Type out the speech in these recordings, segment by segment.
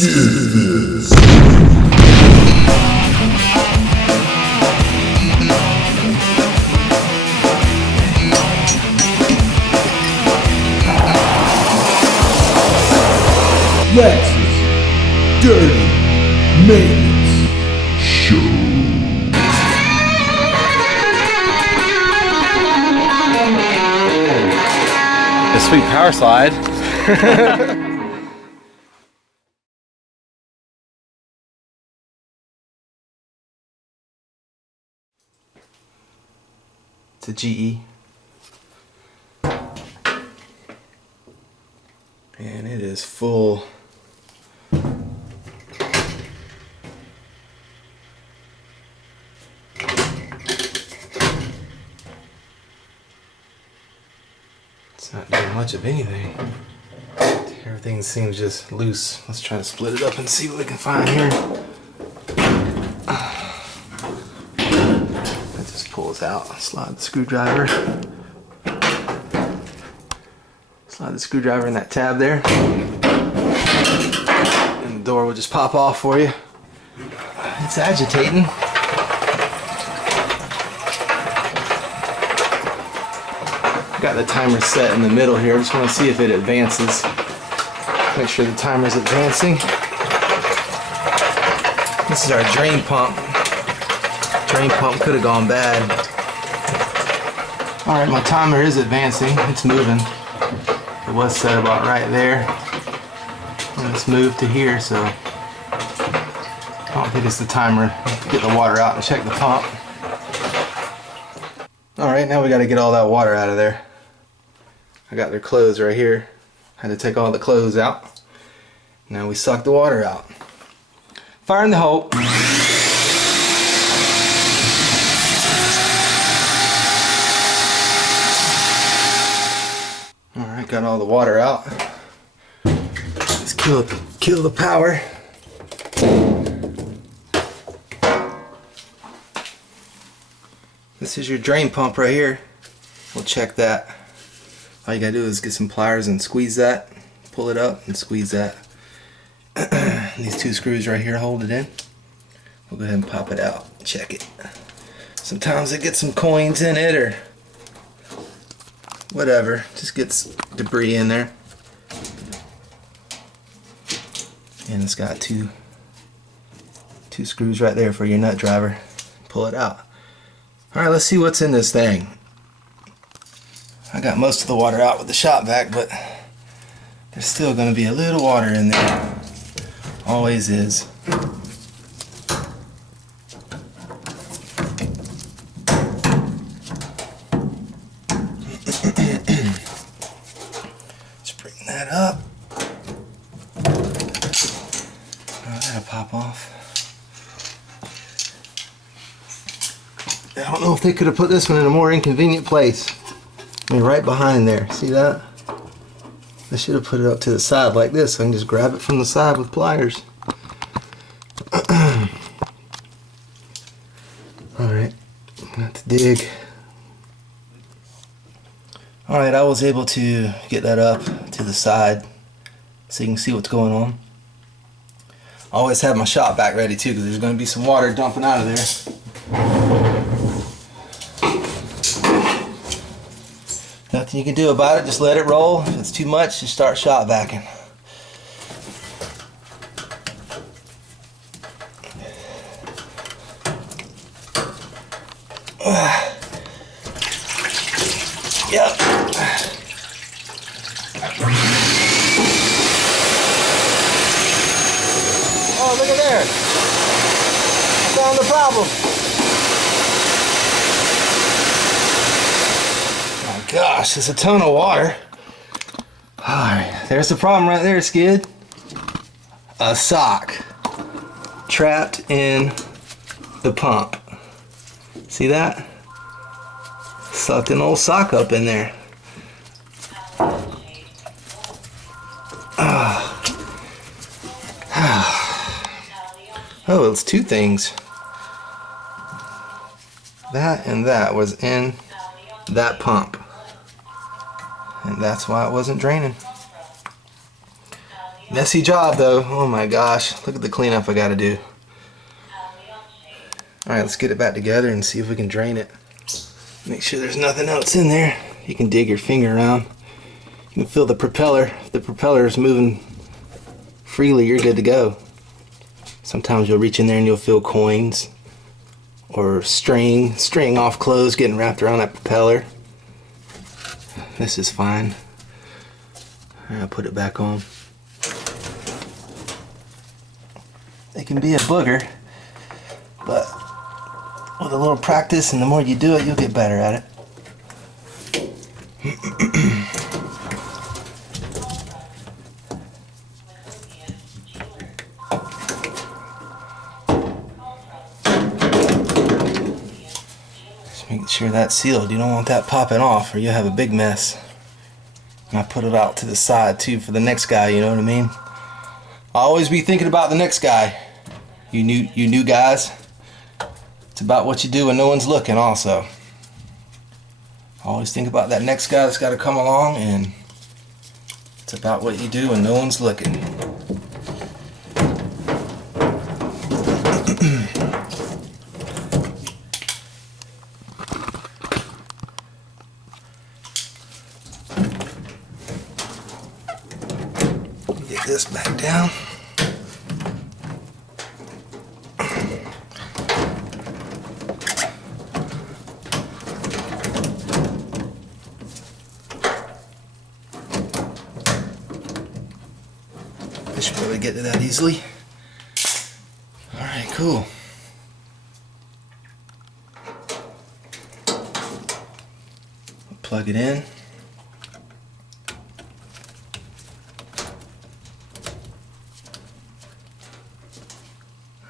Lex's Dirty Maintenance Show. A sweet power slide. It's a GE. And it is full. It's not doing much of anything. Everything seems just loose. Let's try to split it up and see what we can find here. That just pulls out. Slide the screwdriver. Slide the screwdriver in that tab there. And the door will just pop off for you. It's agitating. Got the timer set in the middle here. I just want to see if it advances. Make sure the timer's advancing. This is our drain pump. Drain pump could have gone bad. Alright, my timer is advancing. It's moving. It was set about right there. And it's moved to here, so I don't think it's the timer. Get the water out and check the pump. Alright, now we got to get all that water out of there. I got their clothes right here. Had to take all the clothes out. Now we suck the water out. Fire in the hole. Alright, got all the water out. Let's kill the power. This is your drain pump right here. We'll check that. All you gotta do is get some pliers and squeeze that. Pull it up and squeeze that. These two screws right here hold it in. We'll go ahead and pop it out. Check it. Sometimes it gets some coins in it or whatever. Just gets debris in there. And it's got two screws right there for your nut driver. Pull it out. Alright, let's see what's in this thing. I got most of the water out with the shop vac, but there's still going to be a little water in there. Always is. Let's bring that up. Oh, that'll pop off. I don't know if they could have put this one in a more inconvenient place. I mean, right behind there. See that? They should have put it up to the side like this so I can just grab it from the side with pliers. Alright, got to dig. Alright, I was able to get that up to the side so you can see what's going on. I always have my shop vac ready too because there's going to be some water dumping out of there. Nothing you can do about it, just let it roll. If it's too much, just start shop vacuuming. Yep. Oh, look at there. I found the problem. Gosh, there's a ton of water. Alright, there's the problem right there, Skid. A sock trapped in the pump. See that? Sucked an old sock up in there. Oh, it's two things. That and that was in that pump. And that's why it wasn't draining. Messy job though. Oh my gosh. Look at the cleanup I gotta do. Alright, let's get it back together and see if we can drain it. Make sure there's nothing else in there. You can dig your finger around. You can feel the propeller. If the propeller is moving freely, you're good to go. Sometimes you'll reach in there and you'll feel coins or string off clothes getting wrapped around that propeller. This is fine. I'll put it back on. It can be a booger, but with a little practice and the more you do it, you'll get better at it. Just making sure that's sealed. You don't want that popping off or you'll have a big mess. And I put it out to the side too for the next guy, you know what I mean? Always be thinking about the next guy. You new guys. It's about what you do when no one's looking also. Always think about that next guy that's got to come along, and it's about what you do when no one's looking. Get this back down. I should be able to get to that easily. Alright, cool. Plug it in.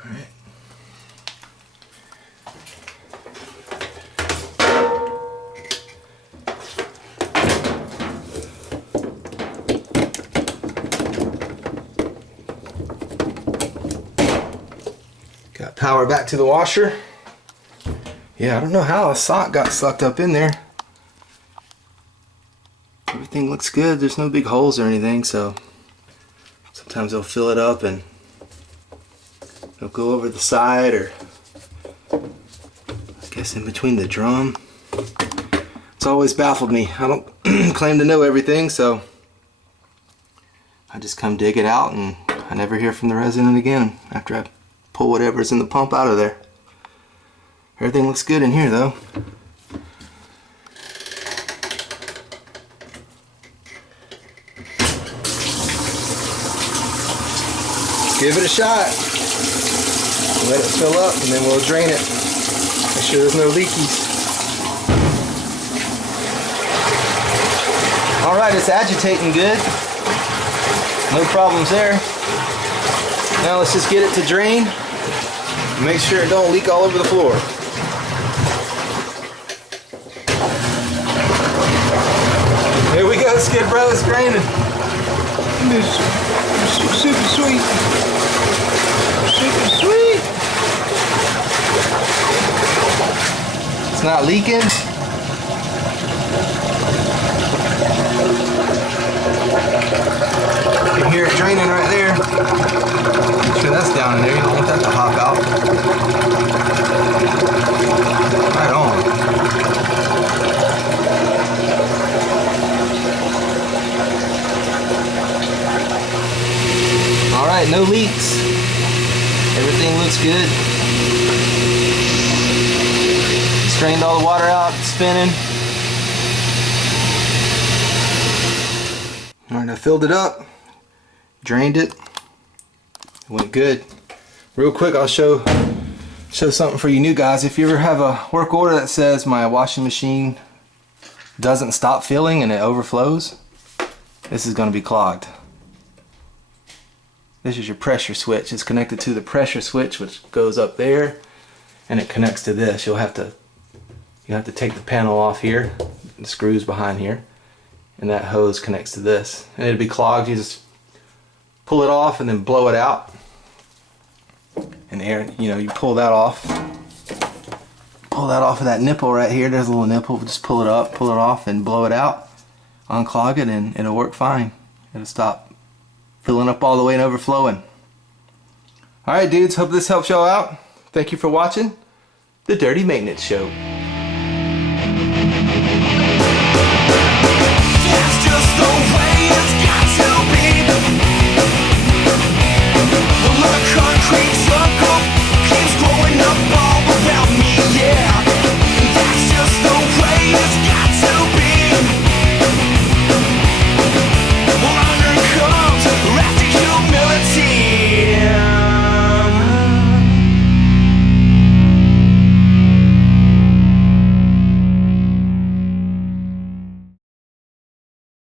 Alright. Got power back to the washer. Yeah, I don't know how a sock got sucked up in there. Everything looks good. There's no big holes or anything, so sometimes they'll fill it up and it'll go over the side, or I guess in between the drum. It's always baffled me. I don't claim to know everything, so I just come dig it out and I never hear from the resident again after I pull whatever's in the pump out of there. Everything looks good in here though. Give it a shot. Let it fill up and then we'll drain it. Make sure there's no leakies. Alright, it's agitating good. No problems there. Now let's just get it to drain. Make sure it don't leak all over the floor. Here we go, Skid Bro, it's draining. It's super sweet. Super sweet. It's not leaking. You can hear it draining right there. Make sure that's down in there. You don't want that to hop out. Right on. Alright, no leaks. Everything looks good. Strained all the water out, spinning. Alright, I filled it up, drained it. It went good. Real quick, I'll show something for you new guys. If you ever have a work order that says my washing machine doesn't stop filling and it overflows, this is going to be clogged. This is your pressure switch. It's connected to the pressure switch, which goes up there, and it connects to this. You have to take the panel off here, the screws behind here, and that hose connects to this. And it'll be clogged. You just pull it off and then blow it out. And air, you pull that off. Pull that off of that nipple right here. There's a little nipple. Just pull it up, pull it off, and blow it out. Unclog it, and it'll work fine. It'll stop Filling up all the way and overflowing. Alright dudes, hope this helps y'all out. Thank you for watching The Dirty Maintenance Show.